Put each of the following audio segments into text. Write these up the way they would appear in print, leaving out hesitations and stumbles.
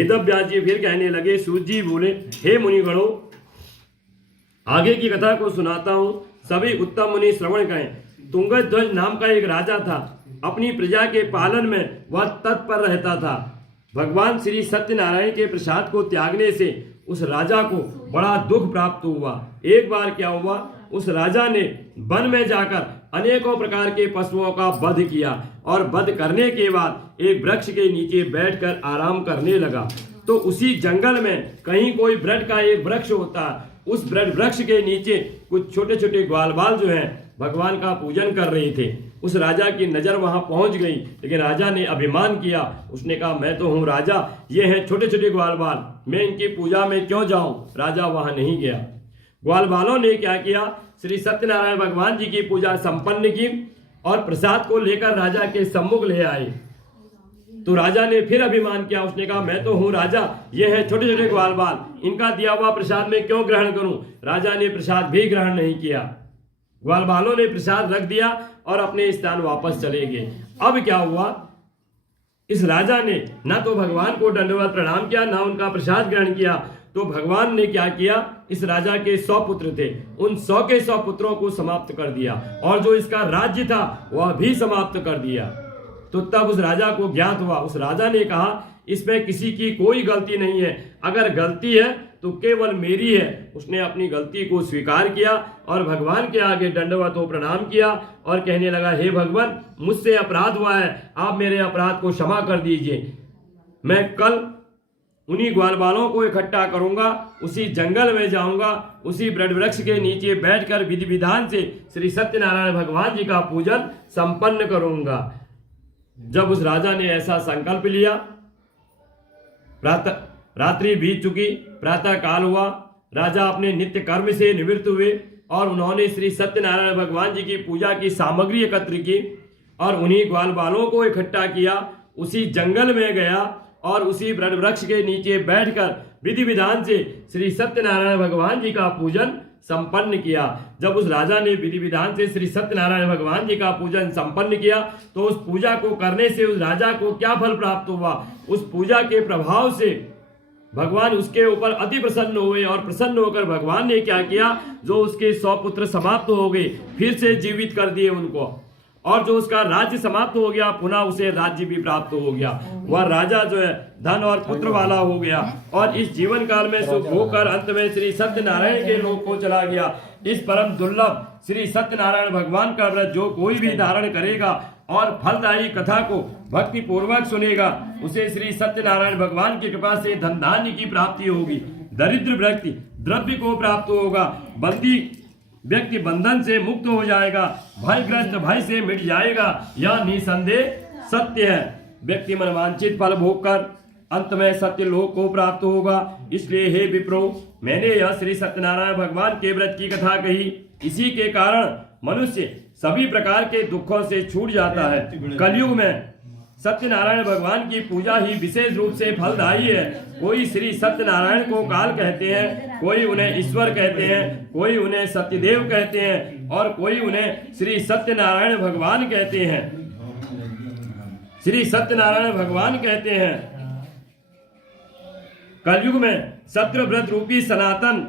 वेदव्यास जी फिर कहने लगे। सूत जी बोले, हे मुनिगणों, आगे की कथा को सुनाता हूं, सभी उत्तम मुनि श्रवण करें। तुंगध्वज नाम का एक राजा था। अपनी प्रजा के पालन में वह तत्पर रहता था। भगवान श्री सत्यनारायण के प्रसाद को त्यागने से उस राजा को बड़ा दुख प्राप्त हुआ। एक बार क्या हुआ, उस राजा ने वन में जाकर अनेकों प्रकार के पशुओं का वध किया और वध करने के बाद एक वृक्ष के नीचे बैठकर आराम करने लगा। तो उसी जंगल में कहीं कोई वृक्ष का एक वृक्ष होता। उस वृक्ष के नीचे कुछ छोटे छोटे ग्वाल बाल जो हैं भगवान का पूजन कर रहे थे। उस राजा की नजर वहां पहुंच गई, लेकिन राजा ने अभिमान किया। उसने कहा, मैं तो हूं राजा, ये हैं छोटे छोटे ग्वाल बाल, मैं इनकी पूजा में क्यों जाऊं। राजा वहां नहीं गया। ग्वाल बालों ने क्या किया, श्री सत्यनारायण भगवान जी की पूजा संपन्न की और प्रसाद को लेकर राजा के सम्मुख ले आए। तो राजा ने फिर अभिमान किया। उसने कहा, मैं तो हूं राजा, ये है छोटे छोटे ग्वाल बाल, इनका दिया हुआ प्रसाद में क्यों ग्रहण करूं। राजा ने प्रसाद भी ग्रहण नहीं किया। ग्वाल बालों ने प्रसाद रख दिया और अपने स्थान वापस चले गए। अब क्या हुआ, इस राजा ने ना तो भगवान को दंडवत प्रणाम किया, ना उनका प्रसाद ग्रहण किया। तो भगवान ने क्या किया, इस राजा के 100 पुत्र थे, उन 100 के 100 पुत्रों को समाप्त कर दिया और जो इसका राज्य था वह भी समाप्त कर दिया। तो तब उस राजा को ज्ञात हुआ। उस राजा ने कहा, इसमें किसी की कोई गलती नहीं है, अगर गलती है तो केवल मेरी है। उसने अपनी गलती को स्वीकार किया और भगवान के आगे दंडवत हो प्रणाम किया और कहने लगा, हे भगवान, मुझसे अपराध हुआ है, आप मेरे अपराध को क्षमा कर दीजिए। मैं कल उन्हीं ग्वाल बालों को इकट्ठा करूंगा, उसी जंगल में जाऊंगा, उसी वृक्ष वृक्ष के नीचे बैठकर विधि विधान से श्री सत्यनारायण भगवान जी का पूजन संपन्न करूंगा। जब उस राजा ने ऐसा संकल्प लिया, रात्रि बीत चुकी, प्रातः काल हुआ। राजा अपने नित्य कर्म से निवृत्त हुए और उन्होंने श्री सत्यनारायण भगवान जी की पूजा की सामग्री एकत्र की और उन्हीं ग्वाल बालों को इकट्ठा किया, उसी जंगल में गया और उसी वृक्ष के नीचे बैठकर विधि विधान से श्री सत्यनारायण भगवान जी का पूजन संपन्न किया। जब उस राजा ने विधि विधान से श्री सत्यनारायण भगवान जी का पूजन संपन्न किया तो उस पूजा को करने से उस राजा को क्या फल प्राप्त हुआ, उस पूजा के प्रभाव से भगवान उसके ऊपर अति प्रसन्न हुए और प्रसन्न होकर भगवान ने क्या किया, जो उसके 100 पुत्र समाप्त हो गए फिर से जीवित कर दिए उनको, और जो उसका राज्य समाप्त हो गया पुनः उसे राज्य भी प्राप्त हो गया। वह राजा जो है धन और पुत्र वाला हो गया और इस जीवन काल में सुख होकर अंत में श्री सत्यनारायण के लोक को चला गया। इस परम दुर्लभ श्री सत्यनारायण भगवान का व्रत जो कोई भी धारण करेगा और फलदायी कथा को भक्ति पूर्वक सुनेगा, उसे श्री सत्यनारायण भगवान की कृपा से धन धान्य की प्राप्ति होगी, दरिद्र व्यक्ति द्रव्य को प्राप्त होगा, बंदी व्यक्ति बंधन से मुक्त हो जाएगा, भयग्रस्त भय से मिट जाएगा। यह निसंदेह सत्य है। व्यक्ति मनवांछित फल भोग कर अंत में सत्य लोक को प्राप्त होगा। इसलिए हे विप्रो, मैंने यह श्री सत्यनारायण भगवान के व्रत की कथा कही। इसी के कारण मनुष्य सभी प्रकार के दुखों से छूट जाता है। कलयुग में सत्यनारायण भगवान की पूजा ही विशेष रूप से फलदायी है। कोई श्री सत्यनारायण को काल कहते हैं, कोई उन्हें ईश्वर कहते हैं, कोई उन्हें सत्यदेव कहते हैं और कोई उन्हें श्री सत्यनारायण भगवान कहते हैं। श्री सत्यनारायण भगवान कहते हैं। कलयुग में सत्य व्रत रूपी सनातन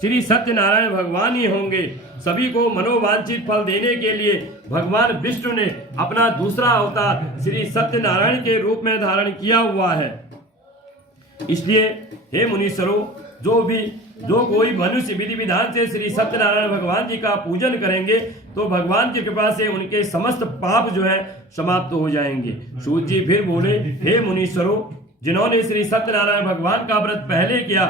श्री सत्यनारायण भगवान ही होंगे। सभी को मनोवांछित फल देने के लिए भगवान विष्णु ने अपना दूसरा अवतार श्री सत्यनारायण के रूप में धारण किया हुआ है। इसलिए हे मुनीश्वरों, जो कोई मनुष्य विधि विधान से श्री सत्यनारायण भगवान जी का पूजन करेंगे तो भगवान की कृपा से उनके समस्त पाप जो है समाप्त हो जाएंगे। सूत जी फिर बोले, हे मुनीश्वरों, जिन्होंने श्री सत्यनारायण भगवान का व्रत पहले किया,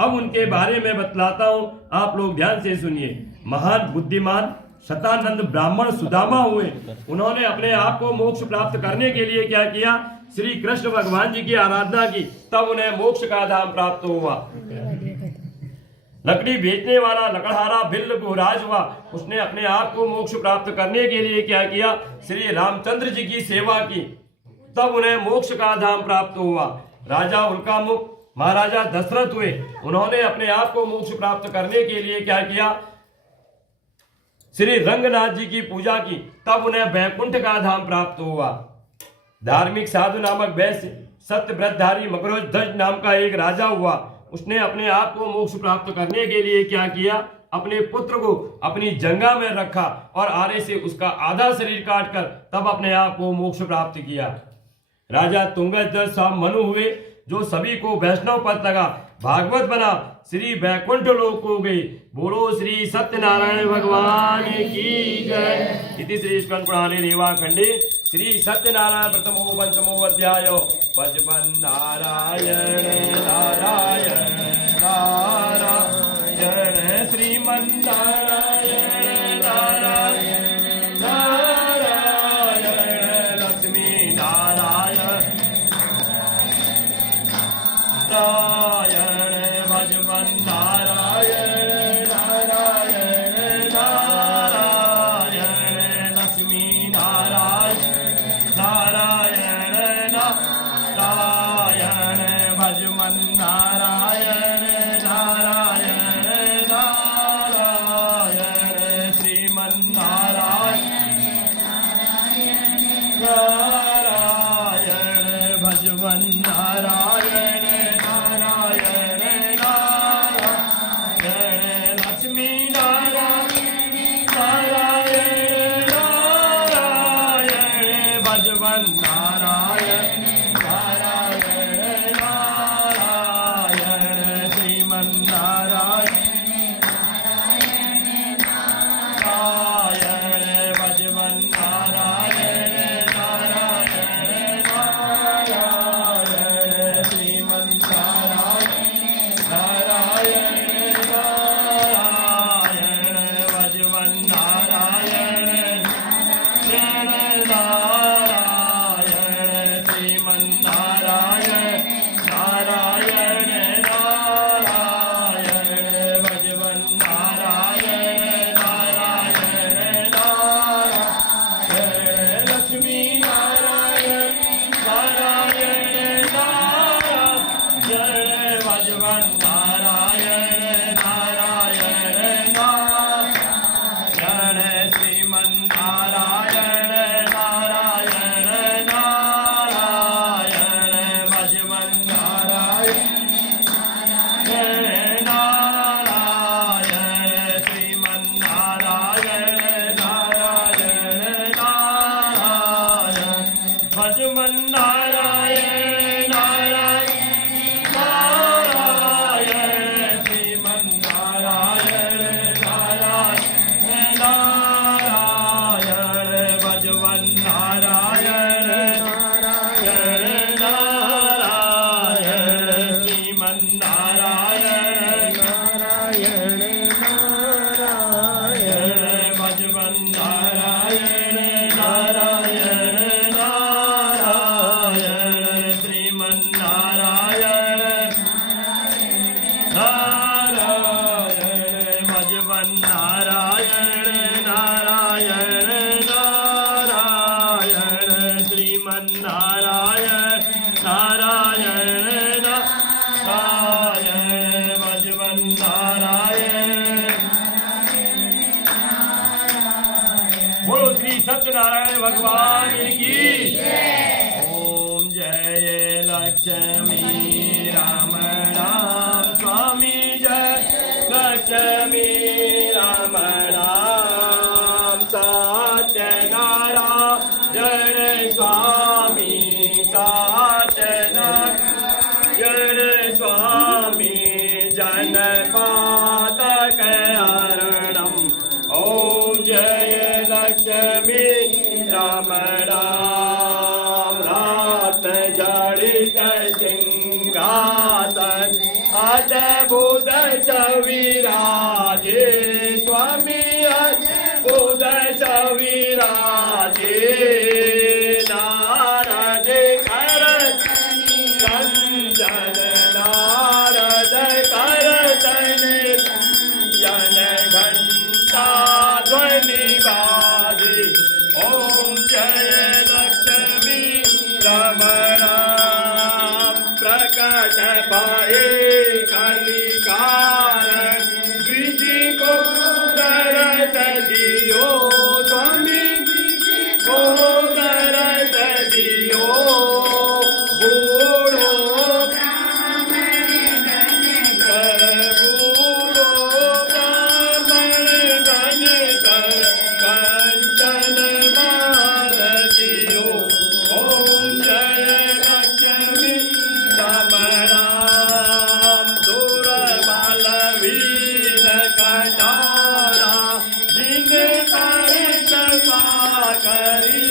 अब उनके बारे में बतलाता हूं, आप लोग ध्यान से सुनिए। महान बुद्धिमान शतानंद ब्राह्मण सुदामा हुए। उन्होंने अपने आप को मोक्ष प्राप्त करने के लिए क्या किया, श्री कृष्ण भगवान जी की आराधना की, तब उन्हें मोक्ष का धाम प्राप्त हुआ। लकड़ी बेचने वाला लकड़हारा भिल्ल गुहराज हुआ। उसने अपने आप को मोक्ष प्राप्त करने के लिए क्या किया, श्री रामचंद्र जी की सेवा की, तब उन्हें मोक्ष का धाम प्राप्त हुआ। राजा उनका मुख महाराजा दशरथ हुए। उन्होंने अपने आप को मोक्ष प्राप्त करने के लिए क्या किया, श्री रंगनाथ जी की पूजा की, तब उन्हें वैकुंठ का धाम प्राप्त हुआ। धार्मिक साधु नामक वैश्य सत्यव्रतधारी मकरध्वज नाम का एक राजा हुआ। उसने अपने आप को मोक्ष प्राप्त करने के लिए क्या किया, अपने पुत्र को अपनी जंगा में रखा और आरे से उसका आधा शरीर काटकर तब अपने आप को मोक्ष प्राप्त किया। राजा तुंगध्वज साहब मनु हुए, जो सभी को वैष्णव पद लगा, भागवत बना, श्री वैकुंठ लोक को गए। बोलो श्री सत्यनारायण भगवान की जय। इति श्री स्कंद पुराणे रेवा खंडे श्री सत्यनारायण प्रथमो पंचमो अध्याय। भजमन नारायण नारायण नारायण श्रीमन नारायण नारायण नारायण लक्ष्मी नारायण नारायण भजमन नारायण नारायण नारायण लक्ष्मी नारायण नारायण नारायण भजमन नारायण नारायण नारायण श्रीमन नारायण नारायण भजमन नारायण नारायण नारायण लक्ष्मी नारायण नारायण नारायण भजमन नारायण नारायण नारायण श्रीमन नारायण नारायण भजमन नारायण नारायण नारायण श्रीमन नारायण नारायण नारायण भजमन नारायण नारायण श्रीमन नारायण नारायण नारायण भजमन नारायण नारायण नारायण लक्ष्मी नारायण नारायण नारायण भजमन नारायण नारायण नारायण श्रीमन नारायण नारायण नारायण भजमन नारायण नारायण श्रीमन नारायण नारायण नारायण भजमन नारायण नारायण नारायण श्रीमन नारायण नारायण नारायण भजमन नारायण नारायण नारायण श्रीमन नारायण नारायण नारायण भजमन नारायण नारायण नारायण श्रीमन नारायण नारायण भजमन नारायण नारायण नारायण श्रीमन नारायण नारायण नारायण भजमन नारायण। बोलो श्री सत्यनारायण भगवान की ओम जय लक्ष्मी राम राम स्वामी जय लक्ष्मी राम राम सत्यनारायण स्वामी सत्यनारायण स्वामी जनपातक हरणम। ओम जय लक्ष्मी राम राम रात जड़ित सिंहासन अद्भुत छविराजे स्वामी अद्भुत छविराजे नारद करतन नारद करतन जन घंटा ध्वनि बाजे। ओम जय लक्ष्मी राम राम प्रकट पाए कलिकार विधि को दरद दियो स्वामी को दरद दियो। करी